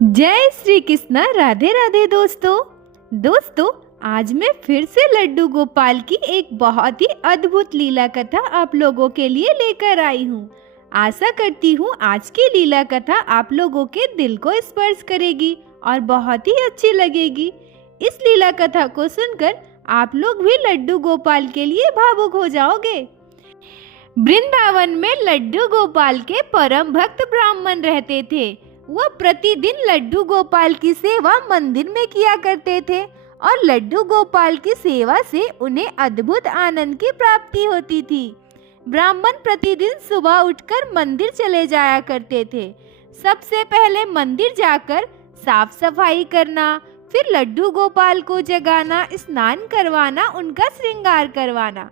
जय श्री कृष्णा। राधे राधे दोस्तों आज मैं फिर से लड्डू गोपाल की एक बहुत ही अद्भुत लीला कथा आप लोगों के लिए लेकर आई हूँ। आशा करती हूँ आज की लीला कथा आप लोगों के दिल को स्पर्श करेगी और बहुत ही अच्छी लगेगी। इस लीला कथा को सुनकर आप लोग भी लड्डू गोपाल के लिए भावुक हो जाओगे। वृंदावन में लड्डू गोपाल के परम भक्त ब्राह्मण रहते थे। वह प्रतिदिन लड्डू गोपाल की सेवा मंदिर में किया करते थे और लड्डू गोपाल की सेवा से उन्हें अद्भुत आनंद की प्राप्ति होती थी। ब्राह्मण प्रतिदिन सुबह उठकर मंदिर चले जाया करते थे। सबसे पहले मंदिर जाकर साफ सफाई करना, फिर लड्डू गोपाल को जगाना, स्नान करवाना, उनका श्रृंगार करवाना,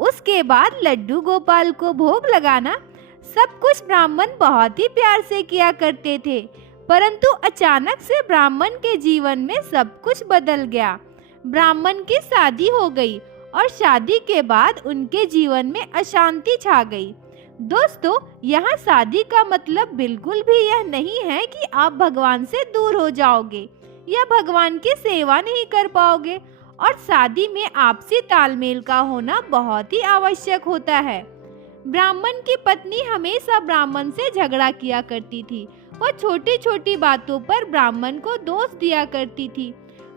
उसके बाद लड्डू गोपाल को भोग लगाना। सब कुछ ब्राह्मण बहुत ही प्यार से किया करते थे। परंतु अचानक से ब्राह्मण के जीवन में सब कुछ बदल गया। ब्राह्मण की शादी हो गई और शादी के बाद उनके जीवन में अशांति छा गई। दोस्तों, यहाँ शादी का मतलब बिल्कुल भी यह नहीं है कि आप भगवान से दूर हो जाओगे या भगवान की सेवा नहीं कर पाओगे, और शादी में आपसी तालमेल का होना बहुत ही आवश्यक होता है। ब्राह्मण की पत्नी हमेशा ब्राह्मण से झगड़ा किया करती थी। वह छोटी छोटी बातों पर ब्राह्मण को दोष दिया करती थी।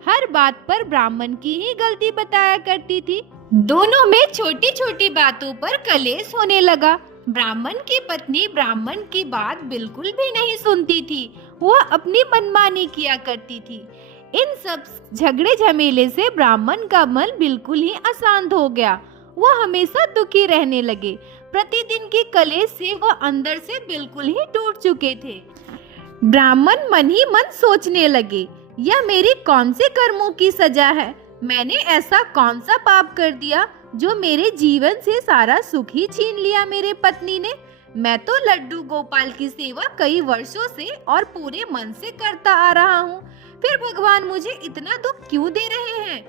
हर बात पर ब्राह्मण की ही गलती बताया करती थी। दोनों में छोटी छोटी बातों पर कलेश होने लगा। ब्राह्मण की पत्नी ब्राह्मण की बात बिल्कुल भी नहीं सुनती थी। वह अपनी मनमानी किया करती थी। इन सब झगड़े झमेले से ब्राह्मण का मन बिल्कुल ही अशांत हो गया। वह हमेशा दुखी रहने लगे। प्रतिदिन की कलेश से वह अंदर से बिल्कुल ही टूट चुके थे। ब्राह्मण मन ही मन सोचने लगे, यह मेरी कौन से कर्मों की सजा है? मैंने ऐसा कौन सा पाप कर दिया जो मेरे जीवन से सारा सुख ही छीन लिया मेरे पत्नी ने? मैं तो लड्डू गोपाल की सेवा कई वर्षों से और पूरे मन से करता आ रहा हूँ, फिर भगवान मुझे इतना दुख क्यों दे रहे हैं?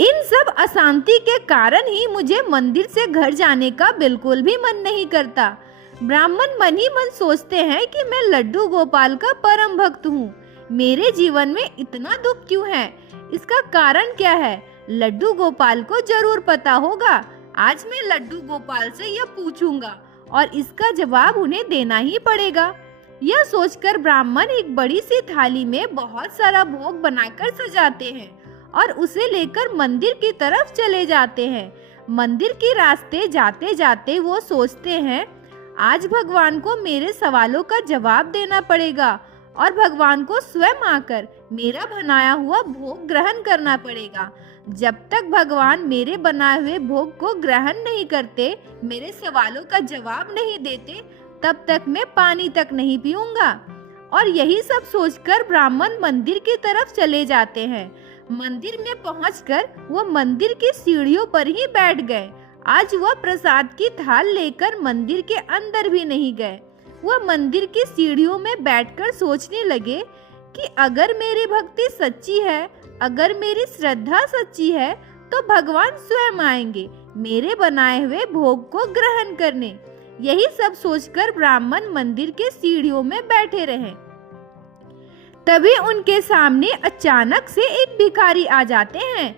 इन सब अशांति के कारण ही मुझे मंदिर से घर जाने का बिल्कुल भी मन नहीं करता। ब्राह्मण मन ही मन सोचते हैं कि मैं लड्डू गोपाल का परम भक्त हूँ। मेरे जीवन में इतना दुख क्यों है? इसका कारण क्या है? लड्डू गोपाल को जरूर पता होगा। आज मैं लड्डू गोपाल से यह पूछूंगा और इसका जवाब उन्हें देना ही पड़ेगा। यह सोचकर ब्राह्मण एक बड़ी सी थाली में बहुत सारा भोग बनाकर सजाते हैं और उसे लेकर मंदिर की तरफ चले जाते हैं। मंदिर के रास्ते जाते जाते वो सोचते हैं, आज भगवान को मेरे सवालों का जवाब देना पड़ेगा और भगवान को स्वयं आकर मेरा बनाया हुआ भोग ग्रहण करना पड़ेगा। जब तक भगवान मेरे बनाए हुए भोग को ग्रहण नहीं करते, मेरे सवालों का जवाब नहीं देते, तब तक मैं पानी तक नहीं पीऊंगा। और यही सब सोचकर ब्राह्मण मंदिर की तरफ चले जाते हैं। मंदिर में पहुंचकर वो मंदिर की सीढ़ियों पर ही बैठ गए। आज वह प्रसाद की थाल लेकर मंदिर के अंदर भी नहीं गए। वह मंदिर की सीढ़ियों में बैठकर सोचने लगे कि अगर मेरी भक्ति सच्ची है, अगर मेरी श्रद्धा सच्ची है, तो भगवान स्वयं आएंगे मेरे बनाए हुए भोग को ग्रहण करने। यही सब सोचकर ब्राह्मण मंदिर के सीढ़ियों में बैठे रहे। तभी उनके सामने अचानक से एक भिखारी आ जाते हैं।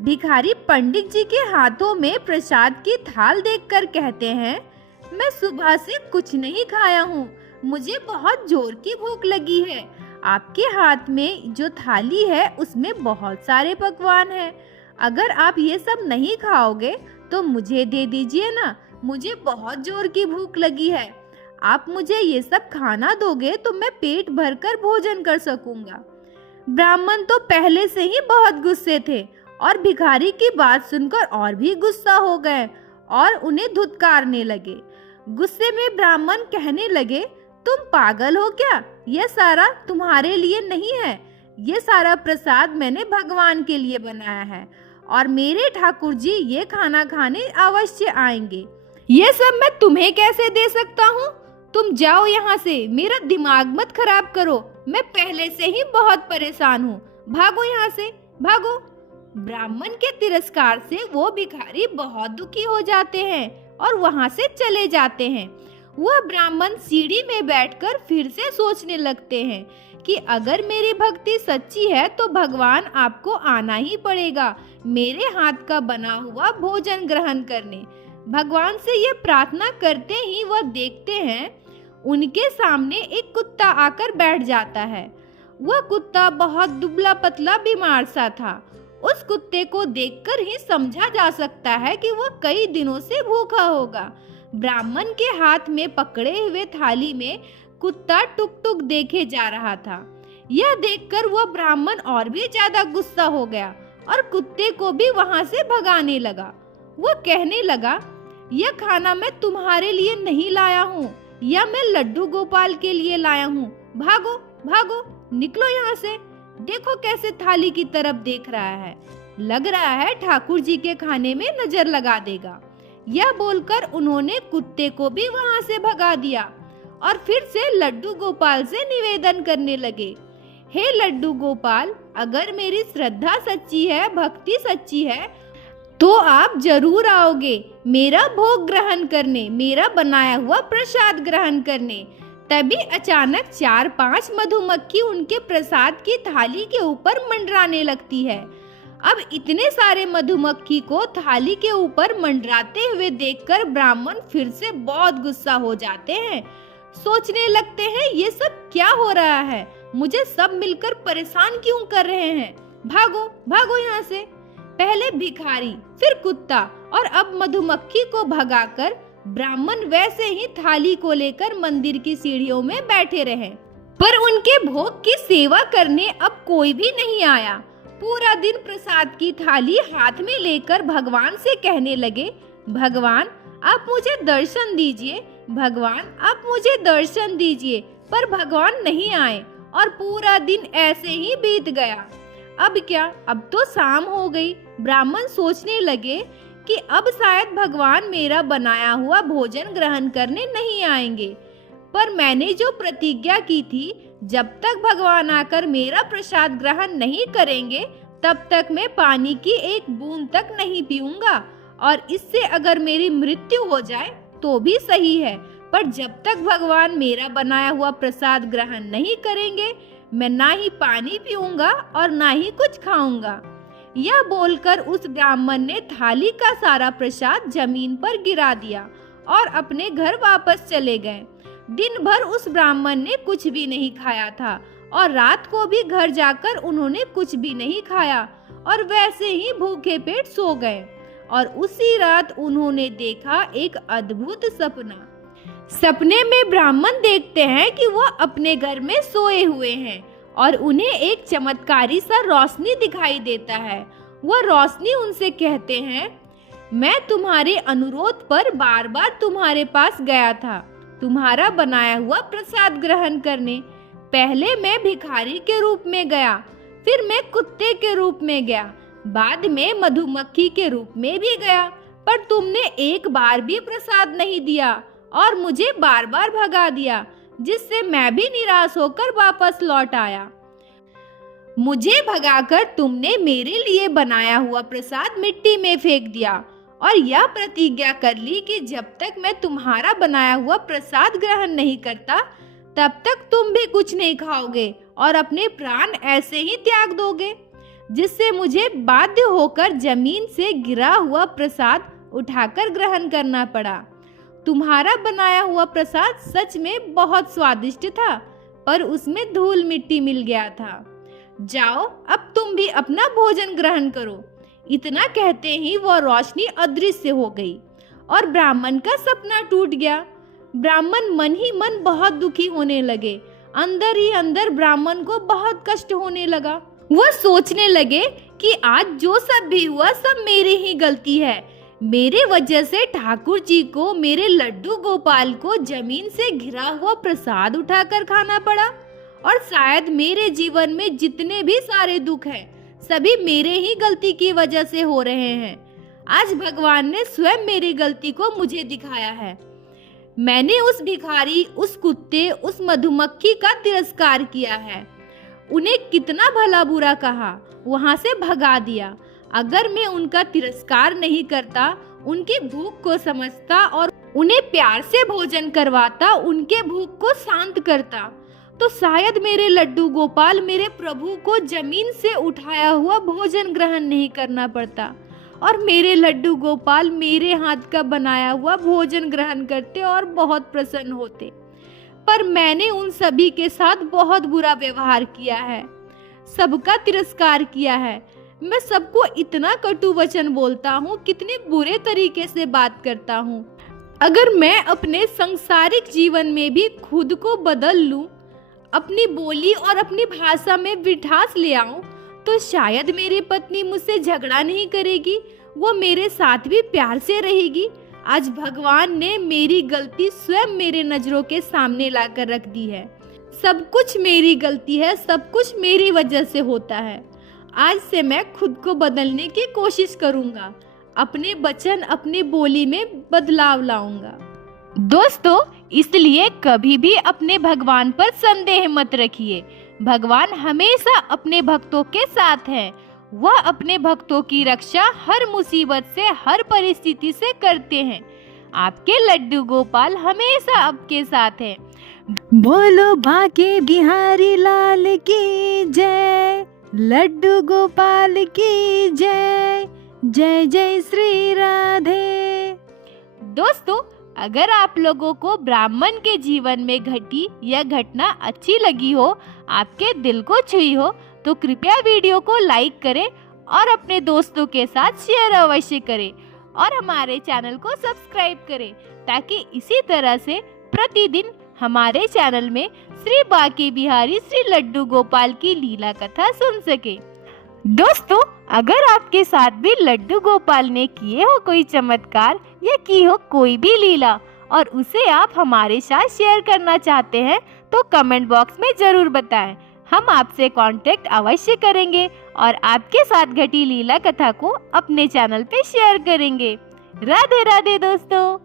भिखारी पंडित जी के हाथों में प्रसाद की थाल देखकर कहते हैं, मैं सुबह से कुछ नहीं खाया हूँ, मुझे बहुत जोर की भूख लगी है। आपके हाथ में जो थाली है उसमें बहुत सारे पकवान हैं। अगर आप ये सब नहीं खाओगे तो मुझे दे दीजिए ना, मुझे बहुत जोर की भूख लगी है। आप मुझे ये सब खाना दोगे तो मैं पेट भरकर भोजन कर सकूंगा। ब्राह्मण तो पहले से ही बहुत गुस्से थे और भिखारी की बात सुनकर और भी गुस्सा हो गए और उन्हें धुतकारने लगे। गुस्से में ब्राह्मण कहने लगे, तुम पागल हो क्या? यह सारा तुम्हारे लिए नहीं है। ये सारा प्रसाद मैंने भगवान के लिए बनाया है और मेरे ठाकुर जी ये खाना खाने अवश्य आएंगे। ये सब मैं तुम्हें कैसे दे सकता हूँ? तुम जाओ यहाँ से, मेरा दिमाग मत खराब करो। मैं पहले से ही बहुत परेशान हूँ। भागो यहाँ से, भागो। ब्राह्मण के तिरस्कार से वो भिखारी बहुत दुखी हो जाते हैं और वहाँ से चले जाते हैं। वह ब्राह्मण सीढ़ी में बैठकर फिर से सोचने लगते हैं कि अगर मेरी भक्ति सच्ची है तो भगवान आपको आना ही पड़ेगा मेरे हाथ का बना हुआ भोजन ग्रहण करने। भगवान से ये प्रार्थना करते ही वह देखते हैं उनके सामने एक कुत्ता आकर बैठ जाता है। वह कुत्ता बहुत दुबला पतला बीमार सा था। उस कुत्ते को देखकर ही समझा जा सकता है कि वह कई दिनों से भूखा होगा। ब्राह्मण के हाथ में पकड़े हुए थाली में कुत्ता टुक टुक देखे जा रहा था। यह देखकर वह ब्राह्मण और भी ज्यादा गुस्सा हो गया और कुत्ते को भी वहां से भगाने लगा। वह कहने लगा, यह खाना मैं तुम्हारे लिए नहीं लाया हूँ, या मैं लड्डू गोपाल के लिए लाया हूँ। भागो भागो, निकलो यहाँ से। देखो कैसे थाली की तरफ देख रहा है, लग रहा है ठाकुर जी के खाने में नजर लगा देगा। यह बोलकर उन्होंने कुत्ते को भी वहां से भगा दिया और फिर से लड्डू गोपाल से निवेदन करने लगे, हे लड्डू गोपाल, अगर मेरी श्रद्धा सच्ची है, भक्ति सच्ची है, तो आप जरूर आओगे मेरा भोग ग्रहण करने, मेरा बनाया हुआ प्रसाद ग्रहण करने। तभी अचानक 4-5 मधुमक्खी उनके प्रसाद की थाली के ऊपर मंडराने लगती है। अब इतने सारे मधुमक्खी को थाली के ऊपर मंडराते हुए देखकर ब्राह्मण फिर से बहुत गुस्सा हो जाते हैं। सोचने लगते हैं, ये सब क्या हो रहा है, मुझे सब मिलकर परेशान क्यों कर रहे हैं। भागो भागो यहाँ से। पहले भिखारी, फिर कुत्ता और अब मधुमक्खी को भगाकर ब्राह्मण वैसे ही थाली को लेकर मंदिर की सीढ़ियों में बैठे रहे। पर उनके भोग की सेवा करने अब कोई भी नहीं आया। पूरा दिन प्रसाद की थाली हाथ में लेकर भगवान से कहने लगे, भगवान आप मुझे दर्शन दीजिए, भगवान आप मुझे दर्शन दीजिए। पर भगवान नहीं आए और पूरा दिन ऐसे ही बीत गया। अब क्या, अब तो शाम हो गई। ब्राह्मण सोचने लगे कि अब शायद भगवान मेरा बनाया हुआ भोजन ग्रहण करने नहीं आएंगे। पर मैंने जो प्रतिज्ञा की थी, जब तक भगवान आकर मेरा प्रसाद ग्रहण नहीं करेंगे तब तक मैं पानी की एक बूंद तक नहीं पीऊंगा, और इससे अगर मेरी मृत्यु हो जाए तो भी सही है, पर जब तक भगवान मेरा बनाया हुआ प्रसाद ग्रहण नहीं करेंगे मैं ना ही पानी पीऊंगा और ना ही कुछ खाऊंगा। यह बोलकर उस ब्राह्मण ने थाली का सारा प्रसाद जमीन पर गिरा दिया और अपने घर वापस चले गए। दिन भर उस ब्राह्मण ने कुछ भी नहीं खाया था और रात को भी घर जाकर उन्होंने कुछ भी नहीं खाया और वैसे ही भूखे पेट सो गए। और उसी रात उन्होंने देखा एक अद्भुत सपना। सपने में ब्राह्मण देखते हैं कि वह अपने घर में सोए हुए हैं और उन्हें एक चमत्कारी सा रोशनी दिखाई देता है। वह रोशनी उनसे कहते हैं, मैं तुम्हारे अनुरोध पर बार बार तुम्हारे पास गया था तुम्हारा बनाया हुआ प्रसाद ग्रहण करने। पहले मैं भिखारी के रूप में गया, फिर मैं कुत्ते के रूप में गया, बाद में मधुमक्खी के रूप में भी गया, पर तुमने एक बार भी प्रसाद नहीं दिया और मुझे बार बार भगा दिया, जिससे मैं भी निराश होकर वापस लौट आया। मुझे भगाकर तुमने मेरे लिए बनाया हुआ प्रसाद मिट्टी में फेंक दिया और यह प्रतिज्ञा कर ली कि जब तक मैं तुम्हारा बनाया हुआ प्रसाद ग्रहण नहीं करता तब तक तुम भी कुछ नहीं खाओगे और अपने प्राण ऐसे ही त्याग दोगे, जिससे मुझे बाध्य होकर जमीन से गिरा हुआ प्रसाद उठाकर ग्रहण करना पड़ा। तुम्हारा बनाया हुआ प्रसाद सच में बहुत स्वादिष्ट था, पर उसमें धूल मिट्टी मिल गया था। जाओ, अब तुम भी अपना भोजन ग्रहण करो। इतना कहते ही वह रोशनी अदृश्य हो गई और ब्राह्मण का सपना टूट गया। ब्राह्मण मन ही मन बहुत दुखी होने लगे। अंदर ही अंदर ब्राह्मण को बहुत कष्ट होने लगा। वह सोचने लगे कि आज जो सब भी हुआ सब मेरी ही गलती है। मेरे वजह से ठाकुर जी को, मेरे लड्डू गोपाल को जमीन से घिरा हुआ प्रसाद उठाकर खाना पड़ा, और शायद मेरे जीवन में जितने भी सारे दुख हैं सभी मेरे ही गलती की वजह से हो रहे हैं। आज भगवान ने स्वयं मेरी गलती को मुझे दिखाया है। मैंने उस भिखारी, उस कुत्ते, उस मधुमक्खी का तिरस्कार किया है, उन्हें कितना भला बुरा कहा, वहां से भगा दिया। अगर मैं उनका तिरस्कार नहीं करता, उनकी भूख को समझता और उन्हें प्यार से भोजन करवाता, उनके भूख को शांत करता, तो शायद मेरे लड्डू गोपाल मेरे प्रभु को जमीन से उठाया हुआ भोजन ग्रहण नहीं करना पड़ता और मेरे लड्डू गोपाल मेरे हाथ का बनाया हुआ भोजन ग्रहण करते और बहुत प्रसन्न होते। पर मैंने उन सभी के साथ बहुत बुरा व्यवहार किया है, सबका तिरस्कार किया है। मैं सबको इतना कटु वचन बोलता हूँ, कितने बुरे तरीके से बात करता हूँ। अगर मैं अपने सांसारिक जीवन में भी खुद को बदल लूं, अपनी बोली और अपनी भाषा में मिठास ले आऊं, तो शायद मेरी पत्नी मुझसे झगड़ा नहीं करेगी, वो मेरे साथ भी प्यार से रहेगी। आज भगवान ने मेरी गलती स्वयं मेरे नजरों के सामने लाकर रख दी है। सब कुछ मेरी गलती है, सब कुछ मेरी वजह से होता है। आज से मैं खुद को बदलने की कोशिश करूंगा, अपने वचन अपनी बोली में बदलाव लाऊंगा। दोस्तों, इसलिए कभी भी अपने भगवान पर संदेह मत रखिए। भगवान हमेशा अपने भक्तों के साथ हैं। वह अपने भक्तों की रक्षा हर मुसीबत से, हर परिस्थिति से करते हैं। आपके लड्डू गोपाल हमेशा आपके साथ हैं। बोलो बाके बिहारी लाल की जय, लड्डू गोपाल की जय, जय जय श्री राधे। दोस्तों, अगर आप लोगों को ब्राह्मण के जीवन में घटी यह घटना अच्छी लगी हो, आपके दिल को छुई हो, तो कृपया वीडियो को लाइक करें और अपने दोस्तों के साथ शेयर अवश्य करें और हमारे चैनल को सब्सक्राइब करें, ताकि इसी तरह से प्रतिदिन हमारे चैनल में श्री बाके बिहारी श्री लड्डू गोपाल की लीला कथा सुन सके। दोस्तों, अगर आपके साथ भी लड्डू गोपाल ने किए हो कोई चमत्कार या की हो कोई भी लीला और उसे आप हमारे साथ शेयर करना चाहते हैं, तो कमेंट बॉक्स में जरूर बताएं। हम आपसे कांटेक्ट अवश्य करेंगे और आपके साथ घटी लीला कथा को अपने चैनल पे शेयर करेंगे। राधे राधे दोस्तों।